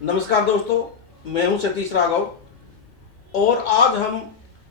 नमस्कार दोस्तों, मैं हूं सतीश राघव और आज हम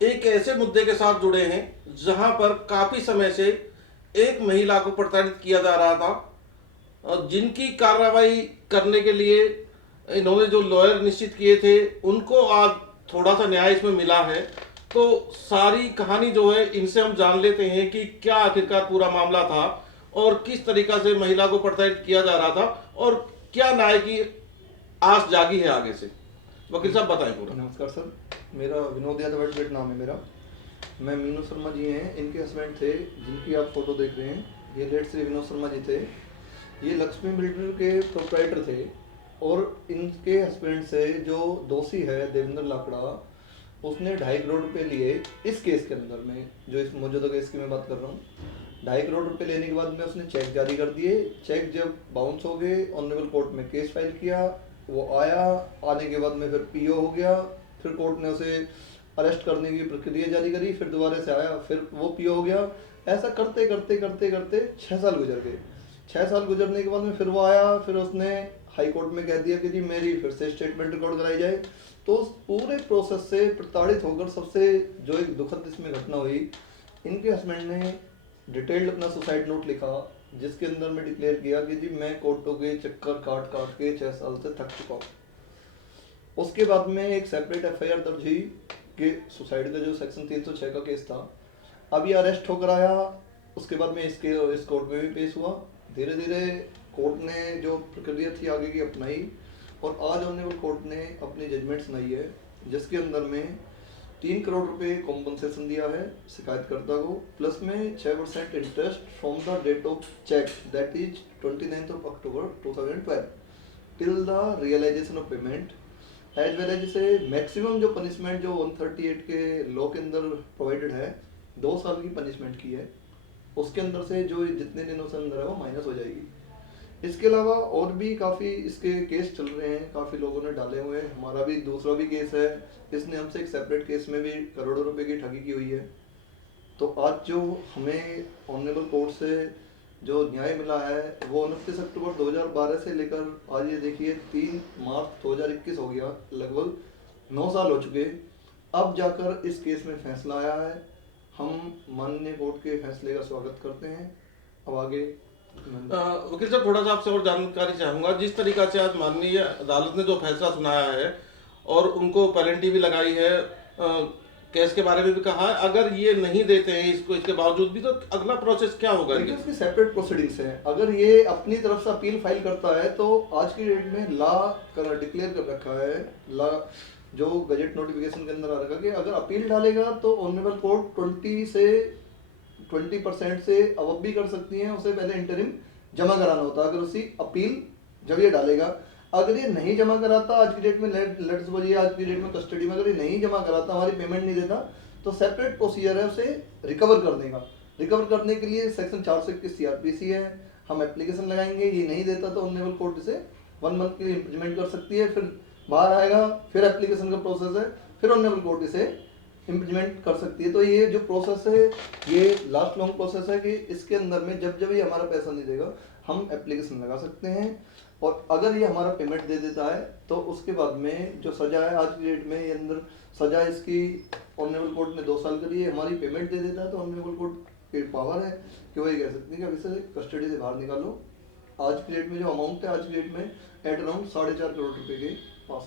एक ऐसे मुद्दे के साथ जुड़े हैं जहां पर काफ़ी समय से एक महिला को प्रताड़ित किया जा रहा था और जिनकी कार्रवाई करने के लिए इन्होंने जो लॉयर निश्चित किए थे उनको आज थोड़ा सा न्याय इसमें मिला है। तो सारी कहानी जो है इनसे हम जान लेते हैं कि क्या आखिरकार पूरा मामला था और किस तरीका से महिला को प्रताड़ित किया जा रहा था और क्या न्याय की आस जागी है आगे से। वकील साहब बताएं पूरा। नमस्कार सर, मेरा विनोद यादव एडवोकेट नाम है मेरा। मैं मीनू शर्मा जी हैं, इनके हस्बैंड थे जिनकी आप फोटो देख रहे हैं। ये लेट श्री विनोद शर्मा जी थे। ये लक्ष्मी बिल्डर के प्रोप्राइटर थे और इनके हस्बैंड से जो दोषी है देवेंद्र लाकड़ा, उसने 2.5 करोड़ रुपये लिए इस केस के अंदर में। जो इस मौजूदा केस की मैं बात कर रहा हूँ, 2.5 करोड़ रुपये लेने के बाद में उसने चेक जारी कर दिए। चेक जब बाउंस हो गए, ऑनरेबल कोर्ट में केस फाइल किया। वो आया, आने के बाद में फिर पीओ हो गया। फिर कोर्ट ने उसे अरेस्ट करने की प्रक्रिया जारी करी। फिर दोबारा से आया, फिर वो पीओ हो गया। ऐसा करते करते करते करते 6 साल गुजर गए। 6 साल गुजरने के बाद में फिर वो आया। फिर उसने हाई कोर्ट में कह दिया कि जी मेरी फिर से स्टेटमेंट रिकॉर्ड कराई जाए। तो उस पूरे प्रोसेस से प्रताड़ित होकर सबसे जो एक दुखद इसमें घटना हुई, इनके हस्बैंड ने डिटेल्ड अपना सुसाइड नोट लिखा, जिसके अंदर में डिक्लेयर किया कि जी मैं कोर्टों के चक्कर काट काट के 6 साल से थक चुका हूँ। उसके बाद में एक सेपरेट एफआईआर दर्ज हुई कि सुसाइड का जो सेक्शन 306 का केस था। अब ये अरेस्ट होकर आया। उसके बाद में इस कोर्ट में भी पेश हुआ। धीरे धीरे कोर्ट ने जो प्रक्रिया थी आगे की अपनाई और आज ऑनरेबल कोर्ट ने अपनी जजमेंट सुनाई है, जिसके अंदर में 3 करोड़ रुपए कॉम्पनसेशन दिया है शिकायतकर्ता को, प्लस में 6% interest from the date of cheque that is 29 October 2012 till the realization of payment, as well as से मैक्सिमम जो पनिशमेंट जो 138 के लॉ के अंदर प्रोवाइडेड है, 2 साल की पनिशमेंट की है। उसके अंदर से जो जितने दिनों से अंदर है वो माइनस हो जाएगी। इसके अलावा और भी काफ़ी इसके केस चल रहे हैं, काफ़ी लोगों ने डाले हुए हैं। हमारा भी दूसरा भी केस है, इसने हमसे एक सेपरेट केस में भी करोड़ों रुपए की ठगी की हुई है। तो आज जो हमें ऑनरेबल कोर्ट से जो न्याय मिला है वो 29 अक्टूबर 2012 से लेकर आज ये देखिए 3 मार्च 2021 हो गया, लगभग 9 साल हो चुके। अब जाकर इस केस में फैसला आया है। हम माननीय कोर्ट के फैसले का स्वागत करते हैं। अब आगे वकील साहब थोड़ा सा आपसे और जानकारी चाहूंगा। जिस तरीका से आज माननीय अदालत ने जो फैसला सुनाया है और उनको पेनल्टी भी लगाई है, केस के बारे में भी कहा है, अगर ये नहीं देते हैं इसको इसके बावजूद भी, तो अगला प्रोसेस क्या होगा? देखिए उसकी सेपरेट प्रोसीडिंग्स है। अगर ये अपनी तरफ से अपील फाइल करता है तो आज की डेट में लॉ कर डिक्लेयर कर रखा है, लॉ जो गजट नोटिफिकेशन के अंदर आ रखा कि अगर अपील डालेगा तो ऑनरेबल कोर्ट 20% से अब भी कर सकती है। उसे पहले इंटरिम जमा कराना होता है अगर उसी अपील जब ये डालेगा। अगर ये नहीं जमा कराता, आज की डेट में लेट्स बोलिए आज की डेट में कस्टडी में अगर ये नहीं जमा कराता, हमारी पेमेंट नहीं देता, तो सेपरेट प्रोसीजर है उसे रिकवर करने का। रिकवर करने के लिए सेक्शन 421 सीआरपीसी है, हम एप्लीकेशन लगाएंगे। ये नहीं देता तो ऑनरेबल कोर्ट इसे 1 मंथ के लिए इम्प्लीमेंट कर सकती है। फिर बाहर आएगा, फिर एप्लीकेशन का प्रोसेस है, फिर ऑनरेबल कोर्ट इसे इम्प्लीमेंट कर सकती है। तो ये जो प्रोसेस है ये लास्ट लॉन्ग प्रोसेस है कि इसके अंदर में जब जब ये हमारा पैसा नहीं देगा हम एप्लीकेशन लगा सकते हैं। और अगर ये हमारा पेमेंट दे देता है तो उसके बाद में जो सजा है आज की डेट में ये अंदर सजा इसकी ऑनरेबल कोर्ट ने 2 साल करी है, हमारी पेमेंट दे देता है तो ऑनरेबल कोर्ट की पावर है कि वो ये कह सकते हैं कि अब इसे कस्टडी से बाहर निकालो। आज की डेट में जो अमाउंट है आज की डेट में एट अराउंड 4.5 करोड़ रुपए के पास।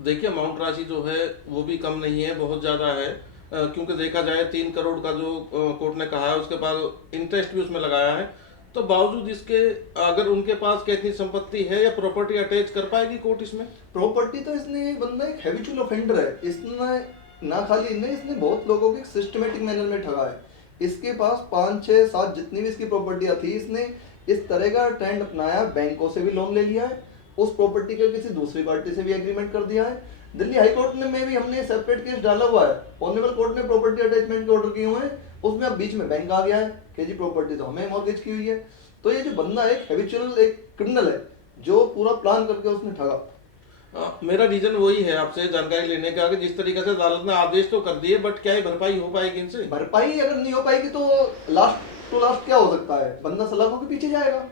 देखिए अमाउंट राशि जो है वो भी कम नहीं है, बहुत ज़्यादा है। क्योंकि देखा जाए 3 करोड़ का जो कोर्ट ने कहा है, उसके बाद इंटरेस्ट भी उसमें लगाया है। तो बावजूद इसके अगर उनके पास कितनी संपत्ति है या प्रॉपर्टी अटैच कर पाएगी कोर्ट इसमें? प्रॉपर्टी तो इसने बंदा एक हैबिचुअल ऑफेंडर है। इसने ना खाली इसने बहुत लोगों को सिस्टमेटिक मैनर में ठगा है। इसके पास 5 6 7 जितनी भी इसकी प्रॉपर्टियां थी, इसने इस तरह का ट्रेंड अपनाया। बैंकों से भी लोन ले लिया है, उस प्रॉपर्टी का किसी दूसरी पार्टी से भी एग्रीमेंट कर दिया है। दिल्ली हाई कोर्ट में भी हमने सेपरेट केस डाला हुआ है। ऑनरेबल कोर्ट ने प्रॉपर्टी अटैचमेंट के ऑर्डर किए हुए हैं, उसमें अब बीच में बैंक आ गया है कि जी प्रॉपर्टी तो हमें मॉर्गेज की हुई है। तो ये जो बंदा एक हैबिचुअल एक क्रिमिनल है जो पूरा प्लान करके उसने ठगा। मेरा रीजन वही है आपसे जानकारी लेने का कि जिस तरीके से अदालत ने आदेश तो कर दिए, बट क्या ये भरपाई हो पाएगी इनसे? भरपाई अगर नहीं हो पाएगी तो लास्ट टू लास्ट क्या हो सकता है, बंदा सलाखों के पीछे जाएगा।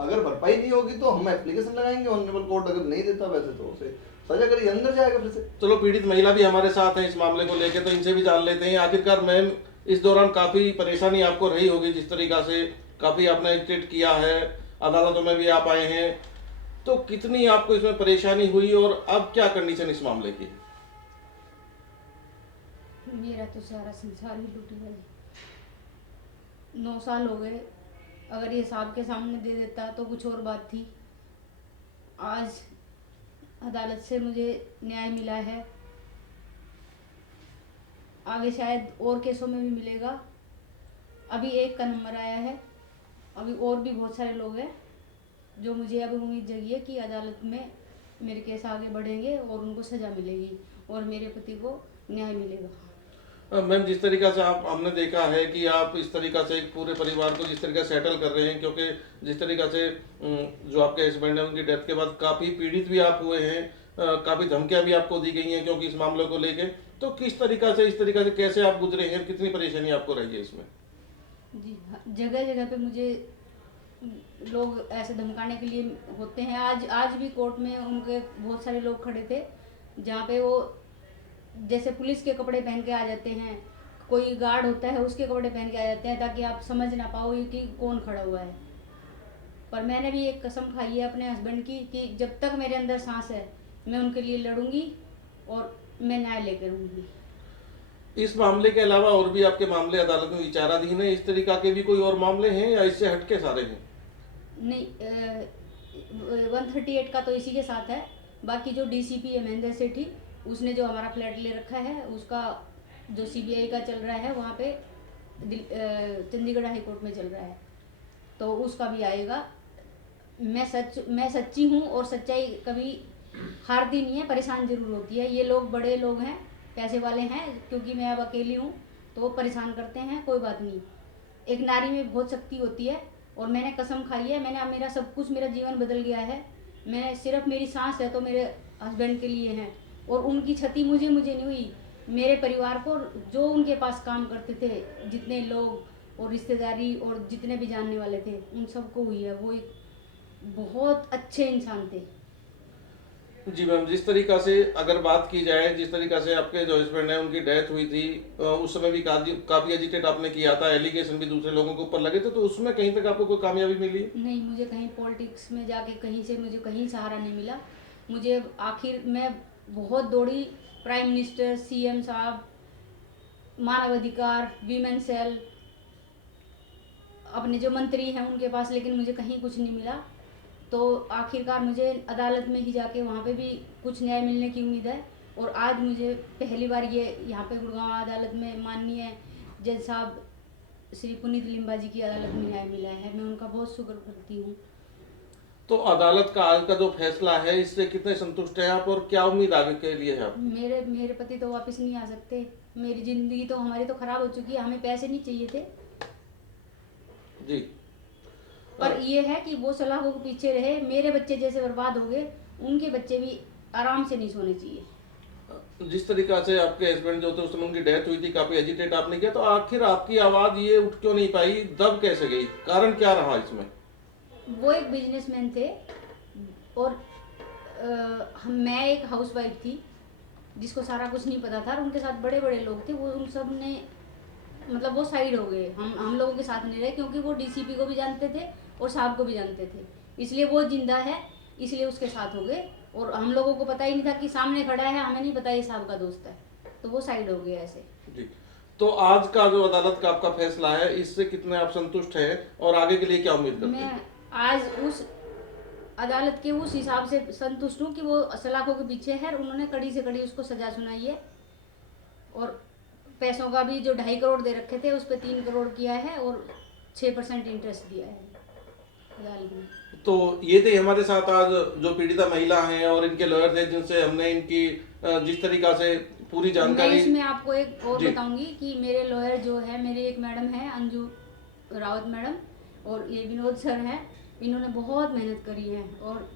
अगर भरपाई नहीं होगी तो हम एप्लीकेशन लगाएंगे ऑनरेबल कोर्ट, अगर नहीं देता वैसे तो उसे सजा करिए, अंदर जाएगा फिर से। चलो पीड़ित महिला भी हमारे साथ है इस मामले को लेके, तो इनसे भी जान लेते हैं। आखिरकार मैम, इस दौरान काफी परेशानी आपको रही होगी, जिस तरीका से काफी आपने एजिटेट किया है, अदालतों में भी आप आए हैं, तो कितनी आपको इसमें परेशानी हुई और अब क्या कंडीशन इस मामले की? मेरा तो सारा संसार ही लूट गया जी। 9 साल हो गए, अगर ये साहब के सामने दे देता तो कुछ और बात थी। आज अदालत से मुझे न्याय मिला है, आगे शायद और केसों में भी मिलेगा। अभी एक का नंबर आया है, अभी और भी बहुत सारे लोग हैं जो मुझे अभी उम्मीद जगी है कि अदालत में मेरे केस आगे बढ़ेंगे और उनको सज़ा मिलेगी और मेरे पति को न्याय मिलेगा। मैम, जिस तरीका से आप, हमने देखा है कि आप इस तरीका से एक पूरे परिवार को जिस तरीका से सेटल कर रहे हैं, क्योंकि जिस तरीका से जो आपके हस्बैंड है उनकी डेथ के बाद काफ़ी पीड़ित भी आप हुए हैं, काफ़ी धमकियां भी आपको दी गई हैं क्योंकि इस मामले को लेके, तो किस तरीका से, इस तरीका से कैसे आप गुजरे हैं, कितनी परेशानी आपको रही है इसमें? जी हाँ, जगह जगह पे मुझे लोग ऐसे धमकाने के लिए होते हैं। आज भी कोर्ट में उनके बहुत सारे लोग खड़े थे, जहाँ पे वो जैसे पुलिस के कपड़े पहन के आ जाते हैं, कोई गार्ड होता है उसके कपड़े पहन के आ जाते हैं ताकि आप समझ ना पाओ ये कि कौन खड़ा हुआ है। पर मैंने भी एक कसम खाई है अपने हस्बैंड की कि जब तक मेरे अंदर सांस है मैं उनके लिए लड़ूंगी और मैं न्याय लेकर रहूंगी। इस मामले के अलावा और भी आपके मामले अदालत में विचाराधीन है, इस तरीका के भी कोई और मामले हैं या इससे हटके सारे हैं? नहीं, 138 का तो इसी के साथ है। बाकी जो डीसीपी है महेंद्र सेठी, उसने जो हमारा फ्लैट ले रखा है उसका जो सीबीआई का चल रहा है वहाँ पे चंडीगढ़ हाई कोर्ट में चल रहा है, तो उसका भी आएगा। मैं सच्ची हूँ और सच्चाई कभी हारती नहीं है, परेशान जरूर होती है। ये लोग बड़े लोग हैं, पैसे वाले हैं, क्योंकि मैं अब अकेली हूँ तो वो परेशान करते हैं। कोई बात नहीं, एक नारी में बहुत शक्ति होती है और मैंने कसम खाई है। मैंने अब मेरा सब कुछ, मेरा जीवन बदल गया है। मैं सिर्फ, मेरी सांस है तो मेरे हस्बैंड के लिए है, और उनकी क्षति मुझे नहीं हुई, मेरे परिवार को, जो उनके पास काम करते थे, जितने लोग और रिश्तेदारी और जितने भी जानने वाले थे उन सबको हुई है। वो एक बहुत अच्छे इंसान थे। जी मैम, जिस तरीका से अगर बात की जाए, जिस तरीका से आपके जो हस्बैंड है उनकी डेथ हुई थी, उस समय भी काफी एजिटेट आपने किया था, एलिगेशन भी दूसरे लोगों के ऊपर लगे थे, तो उसमें कहीं तक आपको कोई कामयाबी मिली? नहीं, मुझे कहीं पॉलिटिक्स में जाके कहीं से मुझे कहीं सहारा नहीं मिला। मुझे आखिर मैं बहुत दौड़ी, प्राइम मिनिस्टर, सीएम साहब, मानव अधिकार, वीमेन सेल, अपने जो मंत्री हैं उनके पास, लेकिन मुझे कहीं कुछ नहीं मिला। तो आखिरकार मुझे अदालत में ही जाके वहाँ पे भी कुछ न्याय मिलने की उम्मीद है। और आज मुझे पहली बार ये यहाँ पे गुड़गांव अदालत में माननीय जज साहब श्री पुनीत लिम्बा जी की अदालत में न्याय मिला है। मैं उनका बहुत शुक्र करती हूँ। तो अदालत का आज का जो फैसला है, इससे कितने संतुष्ट हैं आप और क्या उम्मीद आगे के लिए है आप? मेरे पति तो वापस नहीं आ सकते। मेरी जिंदगी तो हमारी तो खराब हो चुकी है, हमें पैसे नहीं चाहिए थे। जी, पर ये है कि वो सलाखों के पीछे रहे, मेरे बच्चे जैसे बर्बाद हो गए, उनके बच्चे भी आराम से नहीं सोने चाहिए। जिस तरीका से आपके हस्बैंड जो थे उस समय उनकी डेथ हुई थी, काफी एजिटेट आपने किया, तो आखिर आपकी आवाज ये उठ क्यों नहीं पाई, दब कैसे गई, कारण क्या रहा इसमें? वो एक बिजनेसमैन थे और मैं एक हाउसवाइफ थी जिसको सारा कुछ नहीं पता था, और उनके साथ बड़े बड़े लोग थे। वो उन सब ने, मतलब वो साइड हो गए, हम लोगों के साथ नहीं रहे, क्योंकि वो डीसीपी को भी जानते थे और साहब को भी जानते थे। इसलिए वो जिंदा है, इसलिए उसके साथ हो गए। और हम लोगों को पता ही नहीं था कि सामने खड़ा है, हमें नहीं पता ये साहब का दोस्त है, तो वो साइड हो गए ऐसे। जी, तो आज का जो अदालत का आपका फैसला है, इससे कितने आप संतुष्ट हैं और आगे के लिए क्या उम्मीद करते हैं? मैं आज उस अदालत के उस हिसाब से संतुष्ट हूँ कि वो सलाखों के पीछे है, उन्होंने कड़ी से कड़ी उसको सजा सुनाई है। और पैसों का भी जो 2.5 करोड़ दे रखे थे उस पर 3 करोड़ किया है और 6% इंटरेस्ट दिया है अदालत ने। तो ये थे हमारे साथ आज जो पीड़िता महिला हैं और इनके लॉयर थे, जिनसे हमने इनकी जिस तरीका से पूरी मैं जानकारी। इसमें आपको एक और जी। बताऊंगी कि मेरे लॉयर जो है, मेरे एक मैडम है अंजू रावत मैडम, और ये विनोद सर हैं, इन्होंने बहुत मेहनत करी है। और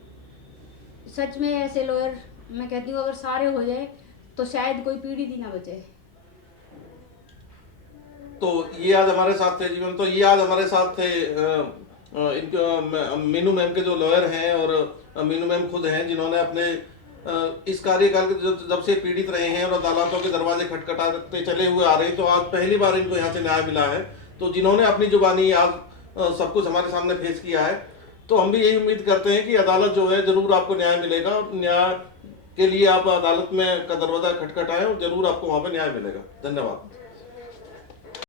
सच में ऐसे लॉयर, मैं कहती हूँ अगर सारे हो जाए तो शायद कोई पीढ़ी ही ना बचे। तो ये आज हमारे साथ थे जीवन, तो ये आज हमारे साथ थे इनके मीनू मैम के जो लॉयर हैं और मीनू मैम खुद हैं जिन्होंने अपने इस कार्यकाल के जब से पीड़ित रहे हैं और अदालतों के दरवाजे खटखटाते चले हुए आ रहे हैं, तो आज पहली बार इनको यहाँ से न्याय मिला है। तो जिन्होंने अपनी जुबानी आज सब कुछ हमारे सामने पेश किया है, तो हम भी यही उम्मीद करते हैं कि अदालत जो है जरूर आपको न्याय मिलेगा और न्याय के लिए आप अदालत में का दरवाजा खटखटाएं और जरूर आपको वहाँ पे न्याय मिलेगा। धन्यवाद।